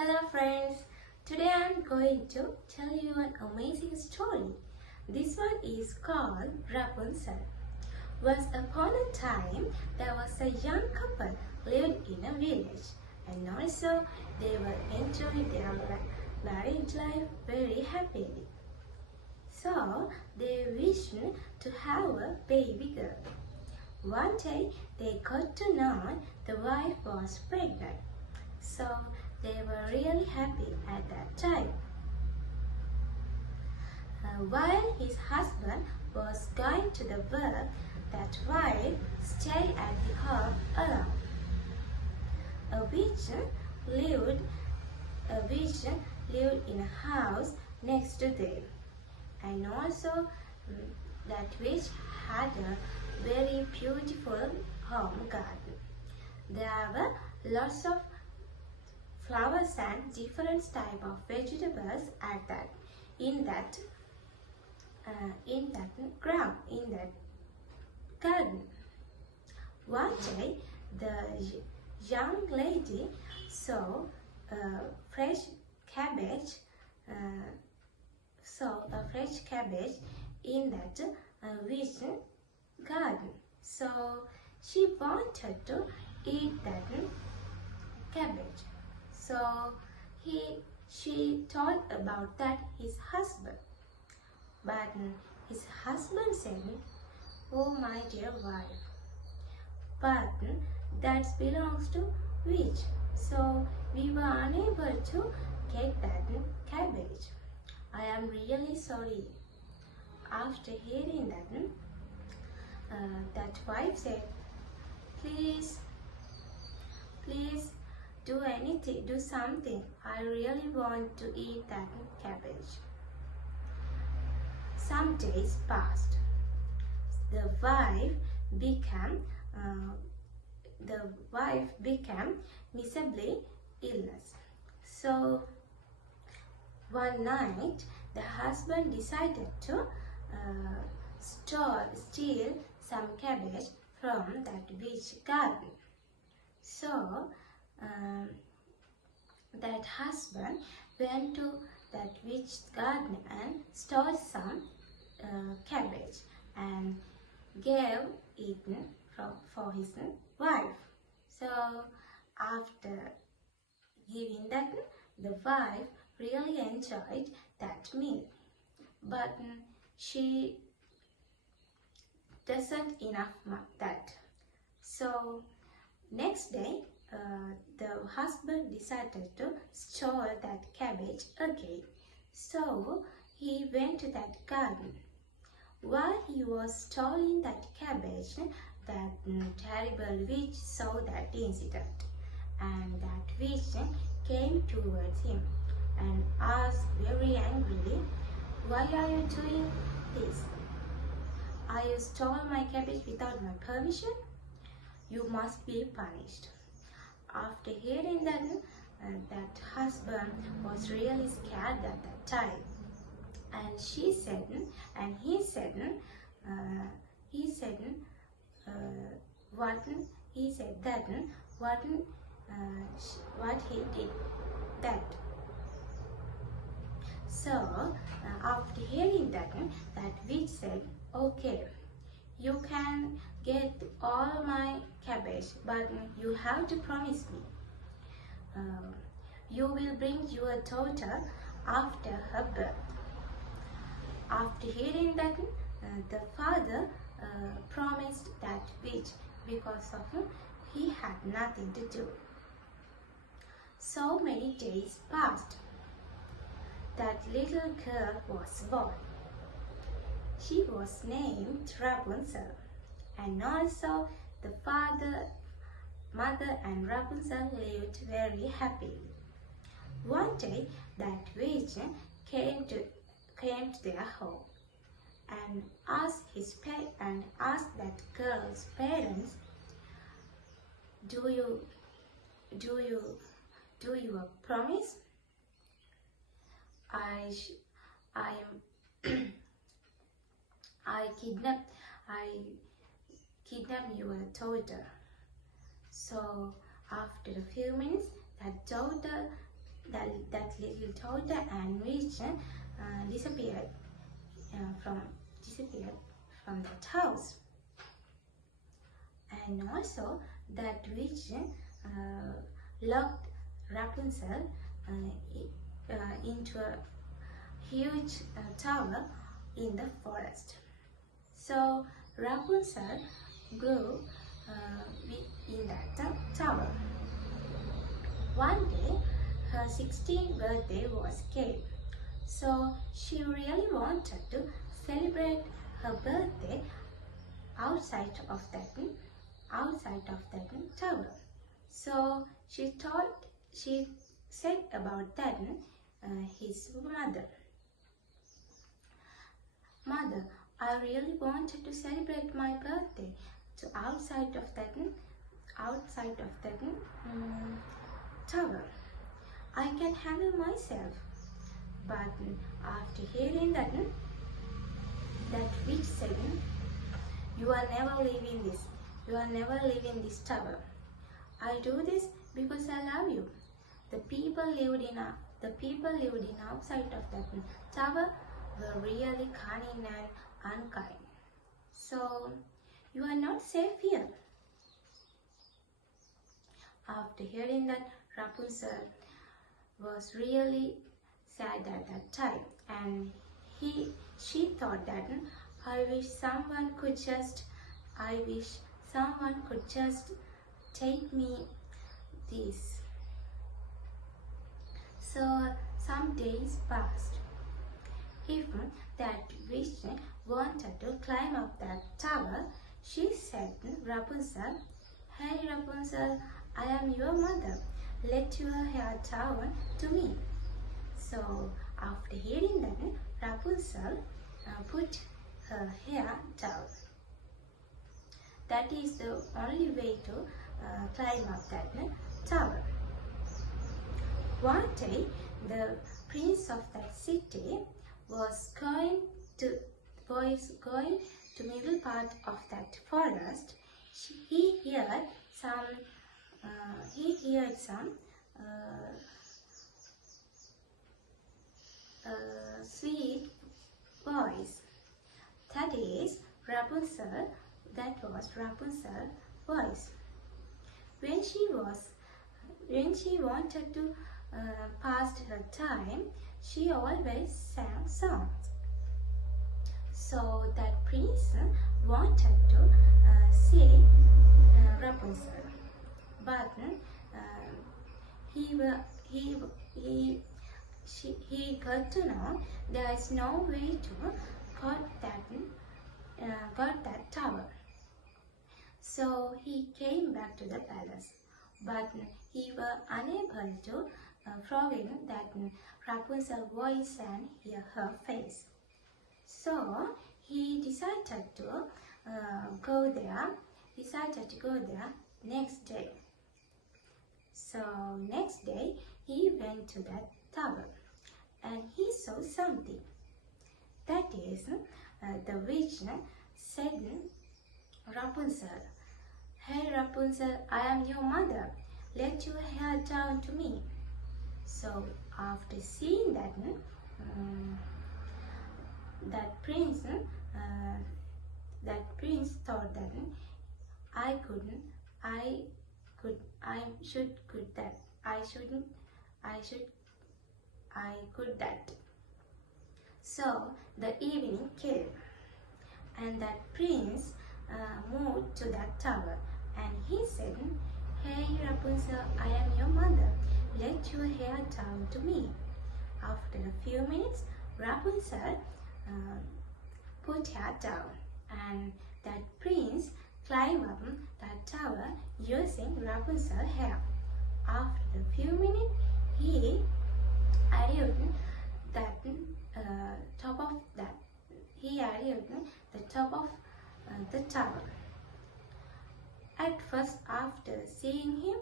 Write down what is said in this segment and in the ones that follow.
Hello friends, today I am going to tell you an amazing story. This one is called Rapunzel. Once upon a time, there was a young couple lived in a village, and also they were enjoying their married life very happily. So they wished to have a baby girl. One day they got to know the wife was pregnant. So they were really happy at that time. While his husband was going to the work, that wife stayed at the home alone. A witch lived in a house next to them, and also that witch had a very beautiful home garden. There were lots of flowers and different type of vegetables in that garden. One day, the young lady saw a fresh cabbage. In that witch garden. So she wanted to eat that cabbage. So she told about that his husband. But his husband said, "Oh my dear wife, but that belongs to witch. So we were unable to get that cabbage. I am really sorry." After hearing that wife said, Please do anything, do something. I really want to eat that cabbage." Some days passed. The wife became miserably illness. So one night the husband decided to steal some cabbage from that witch garden. So that husband went to that witch garden and stole some cabbage and gave it for his wife. So after giving that, the wife really enjoyed that meal, but she doesn't enough that. So next day, the husband decided to store that cabbage again. So he went to that garden. While he was storing that cabbage, that terrible witch saw that incident, and that witch came towards him and asked very angrily, "Why are you doing this? You stole my cabbage without my permission. You must be punished." After hearing that, that husband was really scared at that time, and he said what he did that. So after hearing that witch said, "Okay, you can get all my cabbage, but you have to promise me you will bring your daughter after her birth." After hearing that, the father promised that witch because of he had nothing to do. So many days passed. That little girl was born. She was named Rapunzel, and also the father, mother and Rapunzel lived very happily. One day that witch came to their home and asked that girl's parents, "Do you promise? I kidnap your daughter." So after a few minutes, that daughter that little daughter and witch disappeared from that house. And also that witch locked Rapunzel into a huge tower in the forest. So Rapunzel grew in that tower. One day, her 16th birthday came. So she really wanted to celebrate her birthday outside of that tower. So she said about that his mother. Mother, I really wanted to celebrate my birthday outside of that tower. I can handle myself. But after hearing that witch said, you are never leaving this. You are never leaving this tower. I do this because I love you. The people living outside of that tower were really cunning and unkind. So you are not safe here. After hearing that, Rapunzel was really sad at that time, and she thought that I wish someone could just take me this. So some days passed. If that witch wanted to climb up that tower, she said, Rapunzel, hey Rapunzel, I am your mother. Let your hair down to me. So after hearing that, Rapunzel put her hair down. That is the only way to climb up that tower. One day, the prince of that city was going to middle part of that forest. He heard some sweet voice. That is Rapunzel. That was Rapunzel's voice. When she wanted to pass her time, she always sang songs. So that prince wanted to see Rapunzel, but he got to know there is no way to got that tower. So he came back to the palace, but he was unable to forget that Rapunzel's voice and hear her face. So he decided to go there next day. So next day he went to that tower and he saw something. That is, the witch said, Rapunzel, hey Rapunzel, I am your mother. Let your hair down to me. So after seeing that, that prince thought that I could that. So the evening came, and that prince moved to that tower, and he said, hey Rapunzel, I am your mother. Let your hair down to me. After a few minutes, Rapunzel put her down, and that prince climbed up that tower using Rapunzel's hair. After a few minutes, he arrived the top of the tower. At first, after seeing him,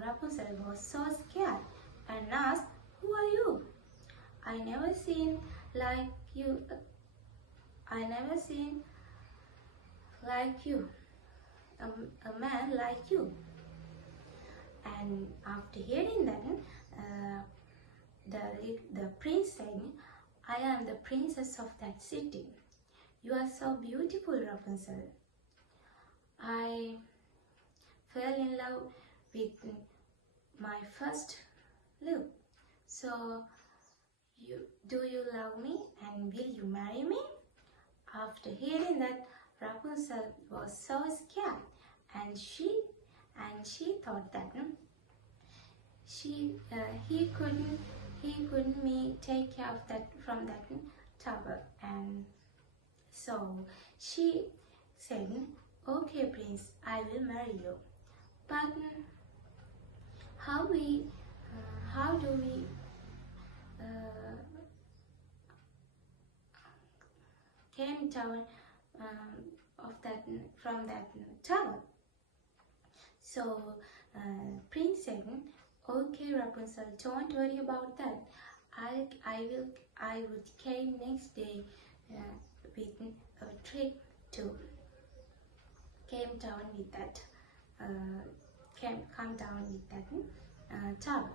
Rapunzel was so scared and asked, who are you? I never seen like you, a man like you. And after hearing that, the prince said, I am the princess of that city. You are so beautiful, Rapunzel. I fell in love with my first look. So, do you love me and will you marry me? After hearing that, Rapunzel was so scared, and she thought that he couldn't me take care of that from that tower, and so she said, okay prince, I will marry you, but how do we came down of that from that tower? So prince said, okay Rapunzel, don't worry about that. I would came next day with a trick to came down with that come down with that tower.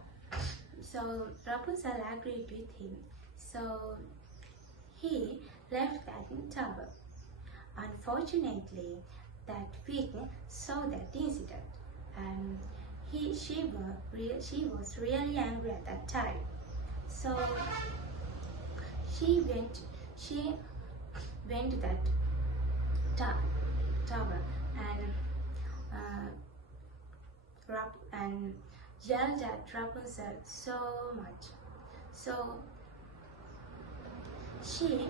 So Rapunzel agreed with him. So he left that tower. Unfortunately, that witch saw that incident, and she was really angry at that time. So she went to that tower and yelled at Rapunzel so much. So she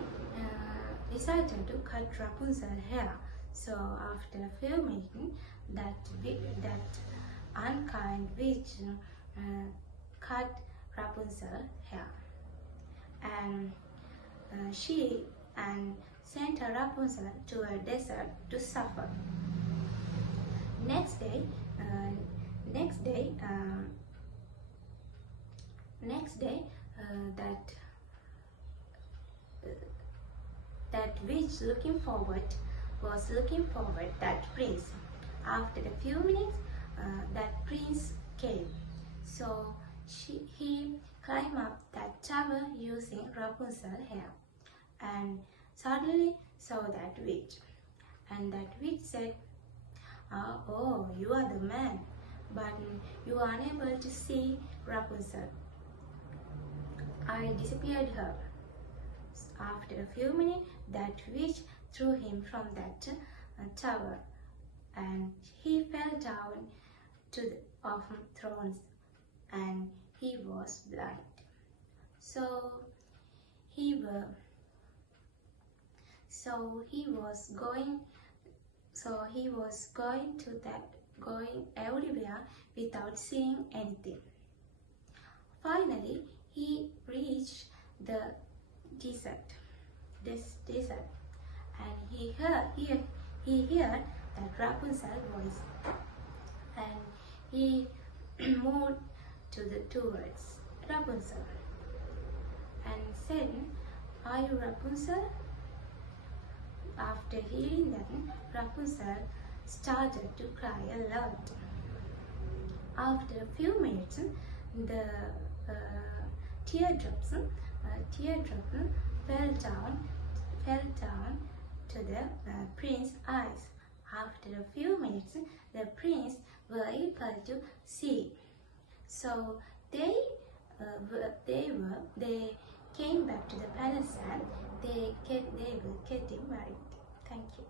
decided to cut Rapunzel's hair. So after a few minutes, that unkind witch cut Rapunzel's hair, and she sent Rapunzel to a desert to suffer. Next day, that witch was looking forward that prince. After a few minutes, that prince came. So he climbed up that tower using Rapunzel's hair, and suddenly saw that witch. And that witch said, oh, you are the man, but you are unable to see Rapunzel. I disappeared her. After a few minutes, that witch threw him from that tower, and he fell down to the thrones, and he was blind. So he was going everywhere without seeing anything. Finally, he reached the desert, and he heard that Rapunzel's voice, and he moved towards Rapunzel and said, are you Rapunzel? After hearing that, Rapunzel started to cry a lot. After a few minutes, the teardrops fell down to the prince's eyes. After a few minutes, the prince were able to see. So they came back to the palace, and they were getting married. Thank you.